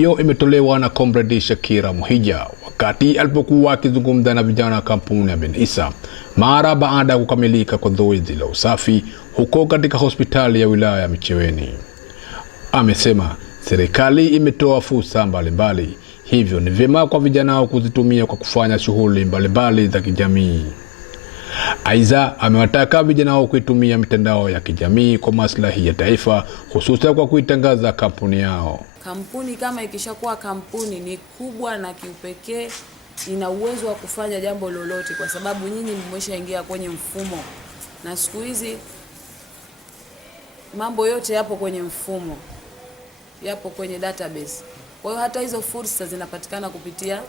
hiyo imetolewa na Comrade Shakira Muhija wakati alipokuwa akizungumza na vijana wa kampuni ya Ben Isa mara baada ya kukamilika kwa zoezi la usafi huko katika hospitali ya wilaya ya Micheweni. Amesema serikali imetoa fursa mbalimbali, hivyo ni vyema kwa vijana hao kuzitumia kwa kufanya shughuli mbalimbali za kijamii. Aidha, amewataka vijana hao kuitumia mitandao ya kijamii kwa maslahi ya taifa, hususan kwa kuitangaza kampuni yao. Kampuni kama ikishakuwa kampuni ni kubwa na kiupekee, ina uwezo wa kufanya jambo lolote kwa sababu nyinyi mmeshaingia kwenye mfumo. Na siku hizi mambo yote yapo kwenye mfumo, yapo kwenye database. Kwa hiyo hata hizo fursa zinapatikana kupitia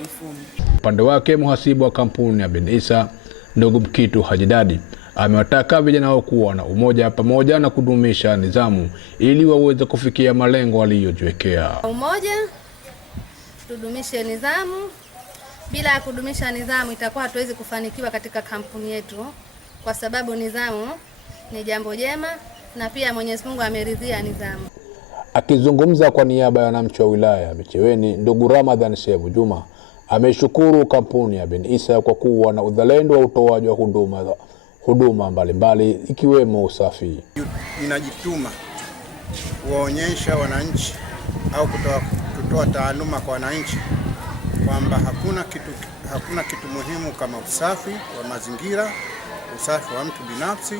mifumo. Upande wake mhasibu wa kampuni ya Ben Isa ndugu Mkitu Hajidadi amewataka vijana hao kuwa na umoja pamoja na kudumisha nidhamu ili waweze kufikia malengo waliyojiwekea. Umoja, tudumishe nidhamu. Bila kudumisha nidhamu itakuwa hatuwezi kufanikiwa katika kampuni yetu, kwa sababu nidhamu ni jambo jema na pia Mwenyezi Mungu ameridhia nidhamu. Akizungumza kwa niaba ya wananchi wa wilaya ya Micheweni, ndugu Ramadhan Shebu Juma ameshukuru kampuni ya Ben Isa kwa kuwa na uzalendo wa utoaji wa huduma mbalimbali ikiwemo usafi. Inajituma kuwaonyesha wananchi au kutoa taaluma kwa wananchi kwamba hakuna kitu muhimu kama usafi wa mazingira, usafi wa mtu binafsi,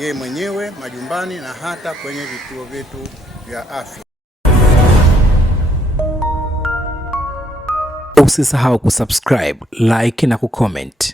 yeye mwenyewe, majumbani na hata kwenye vituo vyetu vya afya. Usisahau kusubscribe, like na kucomment.